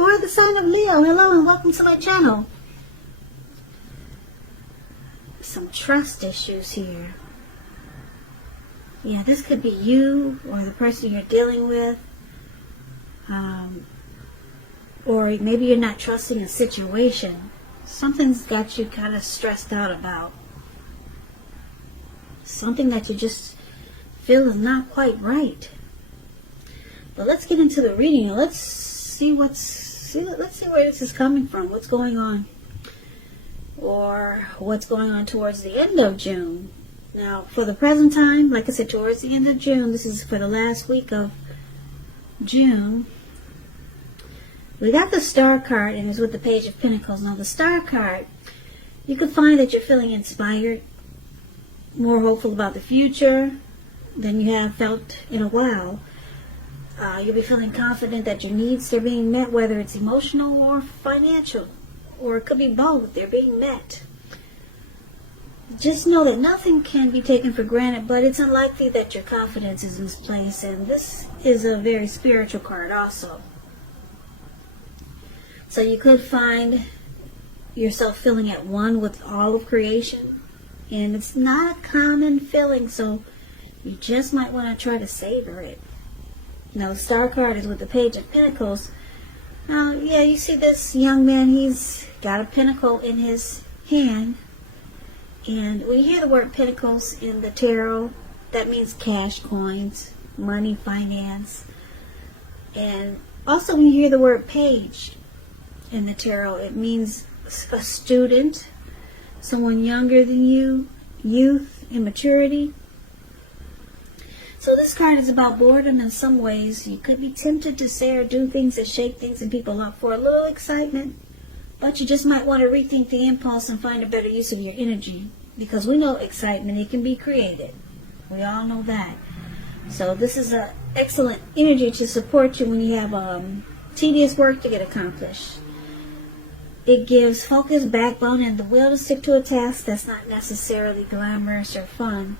for the sign of Leo. Hello and welcome to my channel. Some trust issues here. Yeah, this could be you or the person you're dealing with. Or maybe you're not trusting a situation. Something's got you kind of stressed out about. Something that you just feel is not quite right. But let's get into the reading and let's see let's see where this is coming from. What's going on? Or what's going on towards the end of June. Now, for the present time, like I said, towards the end of June, this is for the last week of June. We got the Star card, and it's with the Page of Pentacles. Now, the Star card, you could find that you're feeling inspired, more hopeful about the future than you have felt in a while. You'll be feeling confident that your needs are being met, whether it's emotional or financial, or it could be both. They're being met. Just know that nothing can be taken for granted, but it's unlikely that your confidence is misplaced, and this is a very spiritual card also. So you could find yourself feeling at one with all of creation, and it's not a common feeling, so you just might want to try to savor it. Now, the Star card is with the Page of Pentacles. Now, yeah, you see this young man, he's got a pentacle in his hand. And when you hear the word pentacles in the tarot, that means cash, coins, money, finance. And also when you hear the word page in the tarot, it means a student, someone younger than you, youth, immaturity. So this card is about boredom in some ways. You could be tempted to say or do things that shake things and people up for a little excitement. But you just might want to rethink the impulse and find a better use of your energy. Because we know excitement, it can be created. We all know that. So this is an excellent energy to support you when you have tedious work to get accomplished. It gives focus, backbone, and the will to stick to a task that's not necessarily glamorous or fun.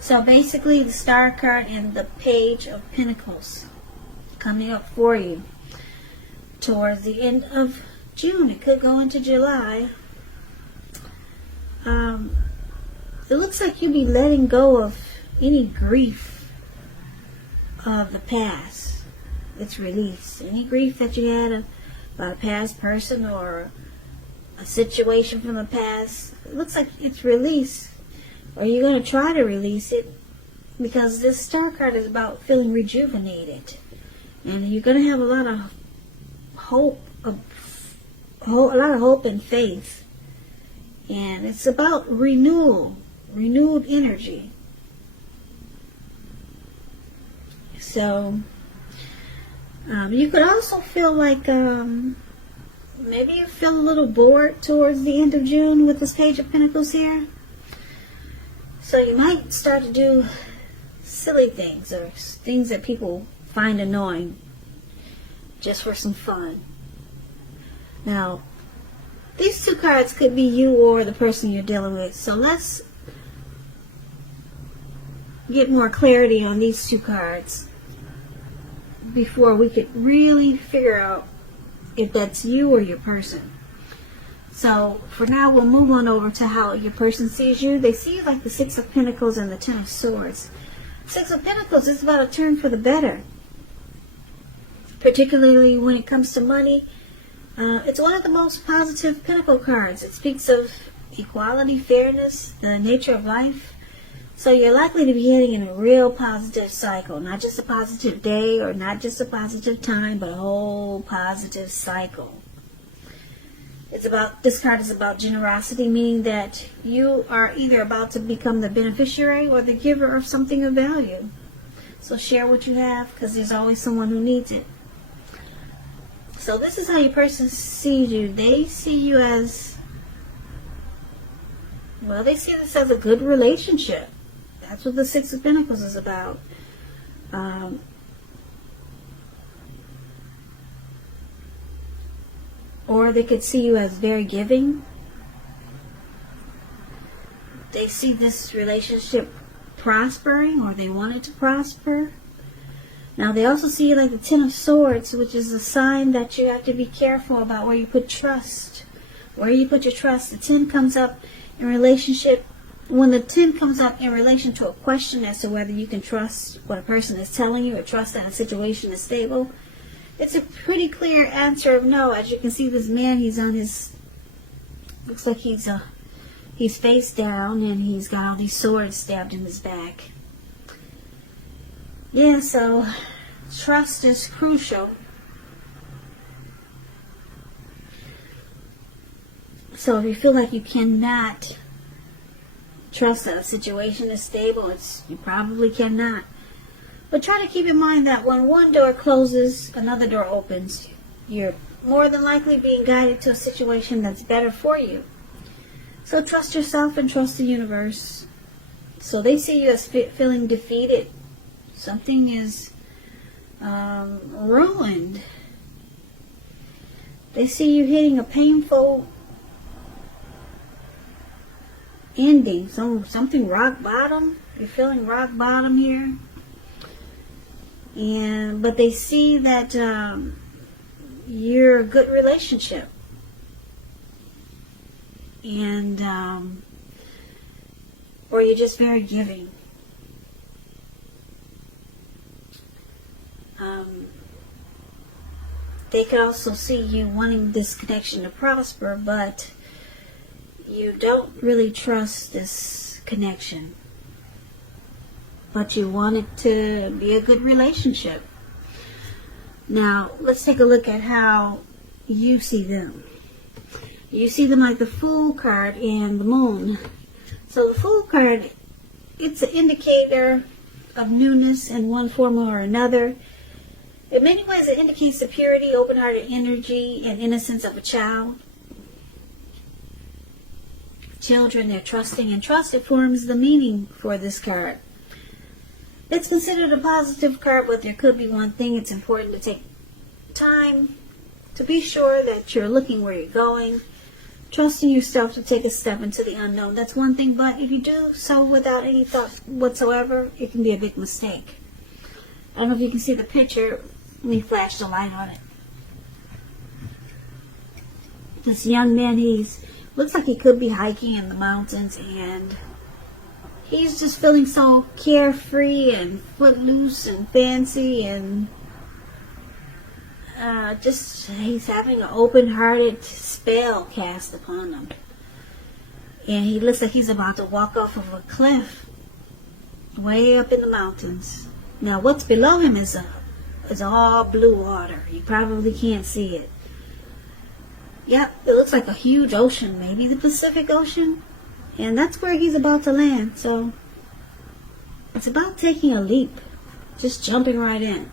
So basically, the Star card and the Page of Pentacles coming up for you towards the end of June. It could go into July. It looks like you'll be letting go of any grief of the past. It's released. Any grief that you had about a past person or a situation from the past, it looks like it's released. Or you're going to try to release it, because this Star card is about feeling rejuvenated. And you're going to have a lot of hope, a lot of hope and faith. And it's about renewed energy. So, you could also feel like, maybe you feel a little bored towards the end of June with this Page of Pentacles here. So you might start to do silly things or things that people find annoying just for some fun. Now, these two cards could be you or the person you're dealing with. So let's get more clarity on these two cards before we could really figure out if that's you or your person. So, for now, we'll move on over to how your person sees you. They see you like the Six of Pentacles and the Ten of Swords. Six of Pentacles is about a turn for the better. Particularly when it comes to money. It's one of the most positive Pentacle cards. It speaks of equality, fairness, the nature of life. So you're likely to be heading in a real positive cycle. Not just a positive day or not just a positive time, but a whole positive cycle. This card is about generosity, meaning that you are either about to become the beneficiary or the giver of something of value. So share what you have, because there's always someone who needs it. So this is how your person sees you. They see you as, well, they see this as a good relationship. That's what the Six of Pentacles is about. Or they could see you as very giving. They see this relationship prospering, or they wanted to prosper. Now they also see like the Ten of Swords, which is a sign that you have to be careful about where you put trust. Where you put your trust. The 10 comes up in relationship. When the 10 comes up in relation to a question as to whether you can trust what a person is telling you, or trust that a situation is stable, it's a pretty clear answer of no. As you can see, this man, he's on his, looks like he's face down, and he's got all these swords stabbed in his back. Yeah, so trust is crucial. So if you feel like you cannot trust that a situation is stable, you probably cannot. But try to keep in mind that when one door closes, another door opens. You're more than likely being guided to a situation that's better for you. So trust yourself and trust the universe. So they see you as feeling defeated. Something is ruined. They see you hitting a painful ending, something rock bottom. You're feeling rock bottom here, but they see that you're a good relationship, and or you're just very giving. They could also see you wanting this connection to prosper, but you don't really trust this connection, but you want it to be a good relationship. Now, let's take a look at how you see them. You see them like the Fool card and the Moon. So the Fool card, it's an indicator of newness in one form or another. In many ways, it indicates the purity, open-hearted energy, and innocence of a child. Children, they're trusting, and trust, it forms the meaning for this card. It's considered a positive card, but there could be one thing. It's important to take time to be sure that you're looking where you're going, trusting yourself to take a step into the unknown. That's one thing, but if you do so without any thought whatsoever, it can be a big mistake. I don't know if you can see the picture. Let me flash the light on it. This young man, looks like he could be hiking in the mountains, and he's just feeling so carefree and footloose and fancy, and he's having an open-hearted spell cast upon him. And he looks like he's about to walk off of a cliff way up in the mountains. Now, what's below him is all blue water. You probably can't see it. Yep, it looks like a huge ocean, maybe the Pacific Ocean. And that's where he's about to land. So it's about taking a leap, just jumping right in.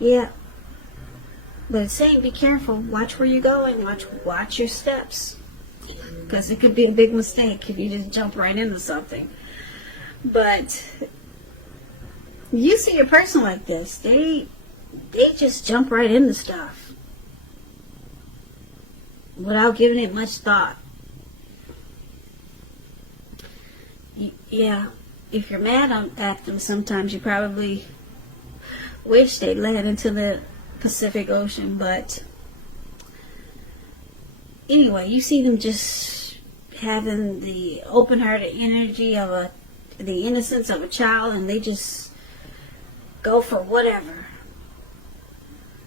Yeah, but it's saying be careful. Watch where you're going. Watch your steps, because it could be a big mistake if you just jump right into something. But you see a person like this, they just jump right into stuff without giving it much thought. Yeah, if you're mad at them, sometimes you probably wish they'd land into the Pacific Ocean. But anyway, you see them just having the open-hearted energy of the innocence of a child, and they just go for whatever.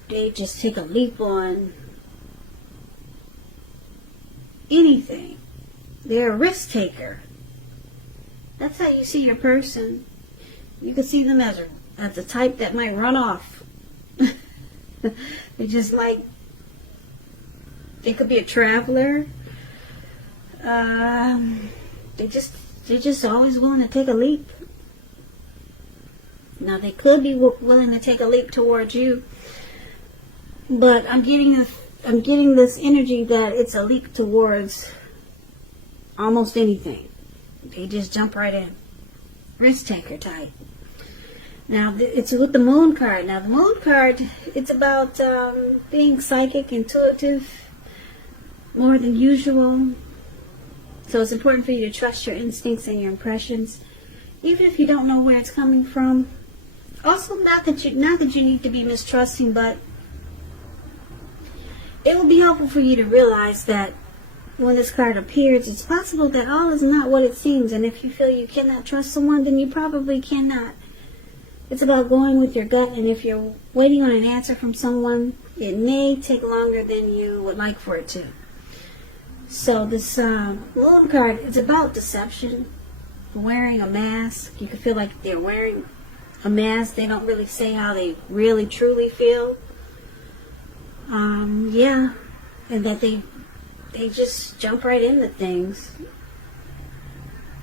They just take a leap on anything. They're a risk taker. That's how you see your person. You can see them as the type that might run off. They just they could be a traveler. They're just always willing to take a leap. Now, they could be willing to take a leap towards you, but I'm getting this energy that it's a leap towards almost anything. They just jump right in. Risk taker type. Now, it's with the Moon card. Now, the Moon card, it's about being psychic, intuitive, more than usual. So it's important for you to trust your instincts and your impressions, even if you don't know where it's coming from. Also, not that you need to be mistrusting, but it will be helpful for you to realize that when this card appears, it's possible that all is not what it seems, and if you feel you cannot trust someone, then you probably cannot. It's about going with your gut, and if you're waiting on an answer from someone, it may take longer than you would like for it to. So this moon card is about deception, wearing a mask. You can feel like they're wearing a mask. They don't really say how they really truly feel. Yeah, and that they just jump right into things,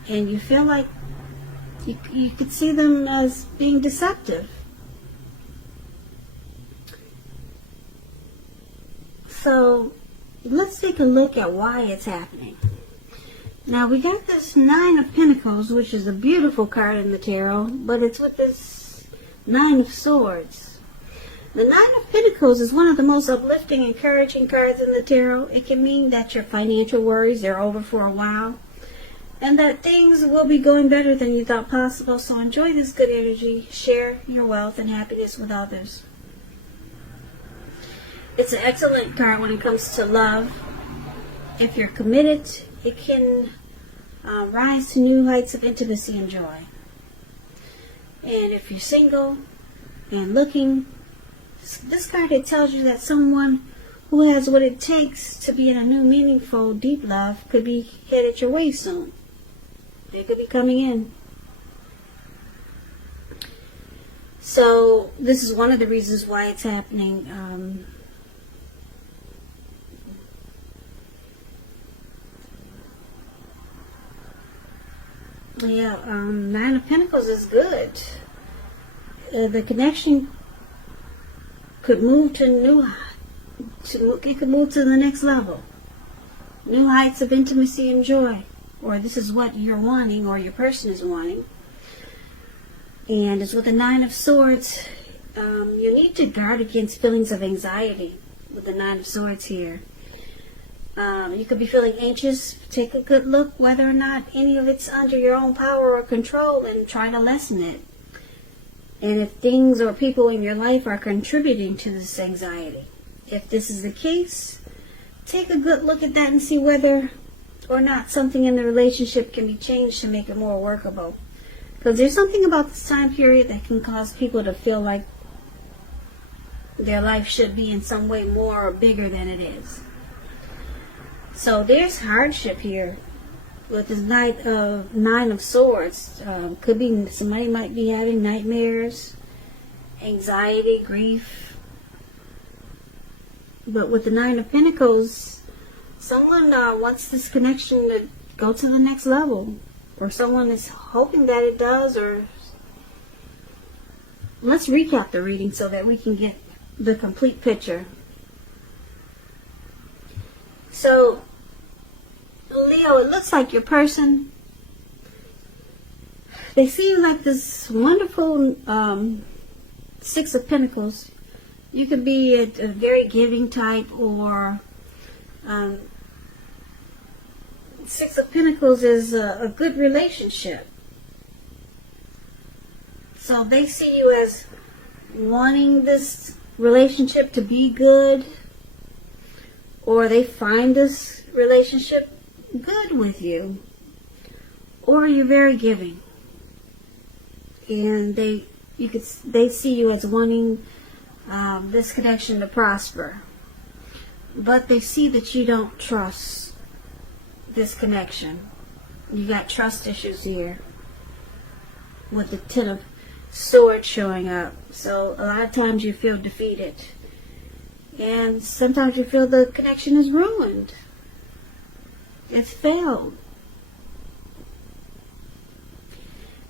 and you feel like you could see them as being deceptive. So let's take a look at why it's happening. Now we got this 9 of Pentacles, which is a beautiful card in the tarot, but it's with this 9 of Swords. The 9 of Pentacles is one of the most uplifting, encouraging cards in the tarot. It can mean that your financial worries are over for a while, and that things will be going better than you thought possible. So enjoy this good energy. Share your wealth and happiness with others. It's an excellent card when it comes to love. If you're committed, it can rise to new heights of intimacy and joy. And if you're single and looking, this card, it tells you that someone who has what it takes to be in a new, meaningful, deep love could be headed your way soon. They could be coming in. So this is one of the reasons why it's happening. Nine of Pentacles is good. The connection could move to it could move to the next level. New heights of intimacy and joy. Or this is what you're wanting, or your person is wanting. And it's with the 9 of Swords. You need to guard against feelings of anxiety with the 9 of Swords here. You could be feeling anxious. Take a good look whether or not any of it's under your own power or control, and try to lessen it. And if things or people in your life are contributing to this anxiety. If this is the case, take a good look at that and see whether or not something in the relationship can be changed to make it more workable. Because there's something about this time period that can cause people to feel like their life should be in some way more or bigger than it is. So there's hardship here with this 9 of Swords. Could be somebody might be having nightmares, anxiety, grief. But with the 9 of Pentacles, someone wants this connection to go to the next level, or someone is hoping that it does. Or let's recap the reading so that we can get the complete picture. So Leo, it looks like your person, they see you like this wonderful 6 of Pentacles. You could be a very giving type, or 6 of Pentacles is a good relationship. So they see you as wanting this relationship to be good, or they find this relationship good with you, or you're very giving, and they see you as wanting this connection to prosper, but they see that you don't trust this connection. You got trust issues here with the 10 of Swords showing up. So a lot of times you feel defeated, and sometimes you feel the connection is ruined. It's failed.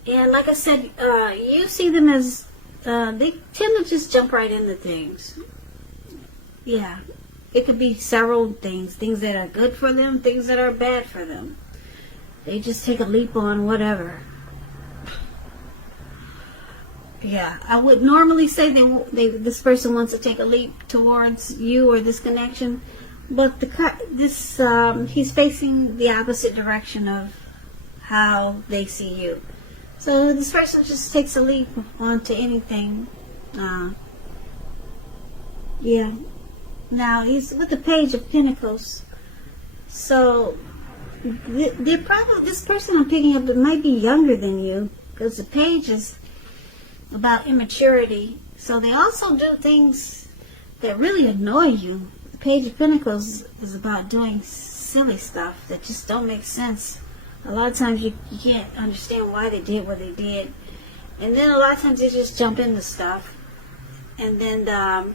And like I said, you see them as they tend to just jump right into things. Yeah, it could be several things that are good for them, things that are bad for them. They just take a leap on whatever. Yeah, I would normally say this person wants to take a leap towards you or this connection, But he's facing the opposite direction of how they see you. So this person just takes a leap onto anything. Yeah. Now he's with the Page of Pentacles. So this person I'm picking up, it might be younger than you, because the Page is about immaturity. So they also do things that really annoy you. The Page of Pentacles is about doing silly stuff that just don't make sense. A lot of times you can't understand why they did what they did. And then a lot of times they just jump into stuff. And then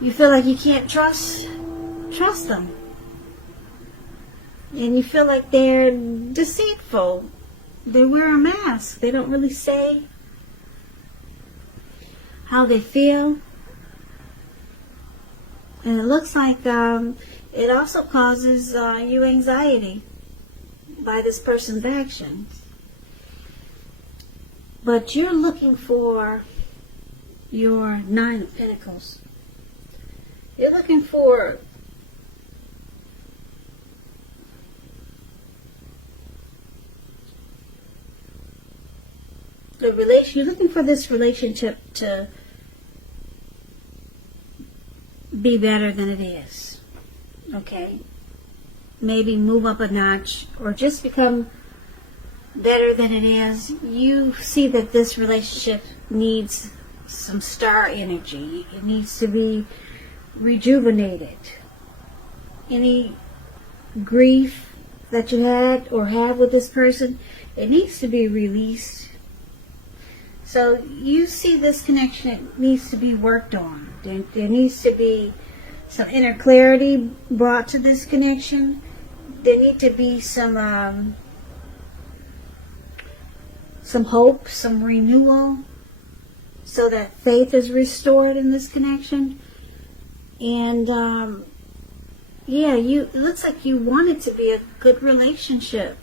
you feel like you can't trust them. And you feel like they're deceitful. They wear a mask. They don't really say how they feel. And it looks like it also causes you anxiety by this person's actions. But you're looking for your Nine of Pentacles. You're looking for you're looking for this relationship to be better than it is. Okay? Maybe move up a notch, or just become better than it is. You see that this relationship needs some star energy. It needs to be rejuvenated. Any grief that you had or have with this person, it needs to be released. So you see this connection, it needs to be worked on. There needs to be some inner clarity brought to this connection. There need to be some hope, some renewal, so that faith is restored in this connection. And it looks like you want it to be a good relationship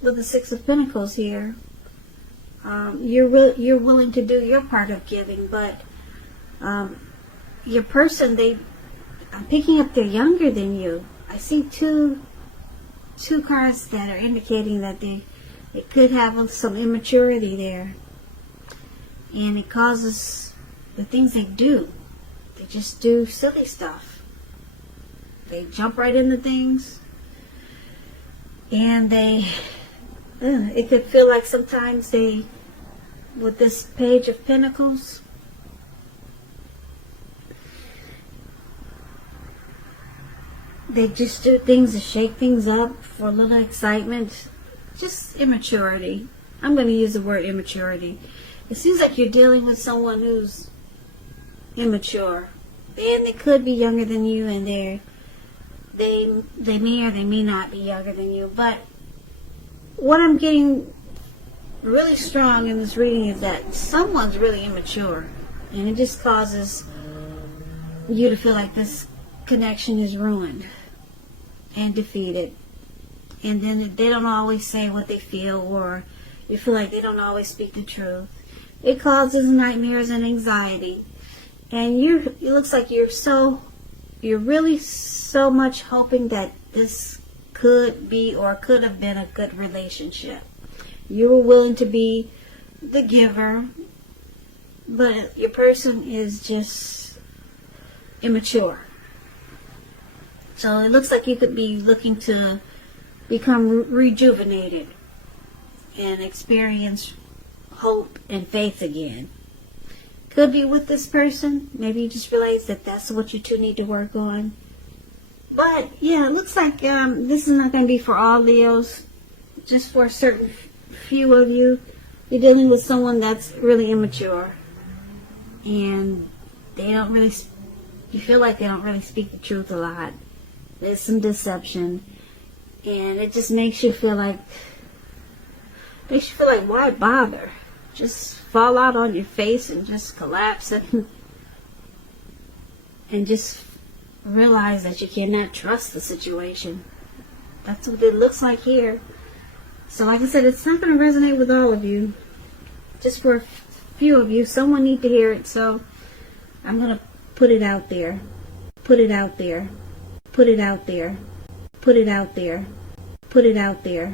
with the Six of Pentacles here. You're willing to do your part of giving, but your person, I'm picking up they're younger than you. I see two cards that are indicating that they could have some immaturity there, and it causes the things they do. They just do silly stuff. They jump right into things, and it could feel like sometimes with this Page of Pentacles, they just do things to shake things up for a little excitement. Just immaturity. I'm going to use the word immaturity. It seems like you're dealing with someone who's immature. And they could be younger than you, and they may or they may not be younger than you. But what I'm getting really strong in this reading is that someone's really immature, and it just causes you to feel like this connection is ruined and defeated. And then they don't always say what they feel, or you feel like they don't always speak the truth. It causes nightmares and anxiety. And it looks like you're really so much hoping that this could be or could have been a good relationship. You were willing to be the giver, but your person is just immature. So it looks like you could be looking to become rejuvenated and experience hope and faith again. Could be with this person. Maybe you just realize that that's what you two need to work on. But yeah, it looks like this is not going to be for all Leos. Just for a certain few of you. You're dealing with someone that's really immature, and you feel like they don't really speak the truth a lot. There's some deception, and it just makes you feel like why bother? Just fall out on your face and just collapse and just realize that you cannot trust the situation. That's what it looks like here. So like I said, it's not going to resonate with all of you. Just for a few of you. Someone need to hear it, so I'm going to put it out there. Put it out there. Put it out there. Put it out there. Put it out there.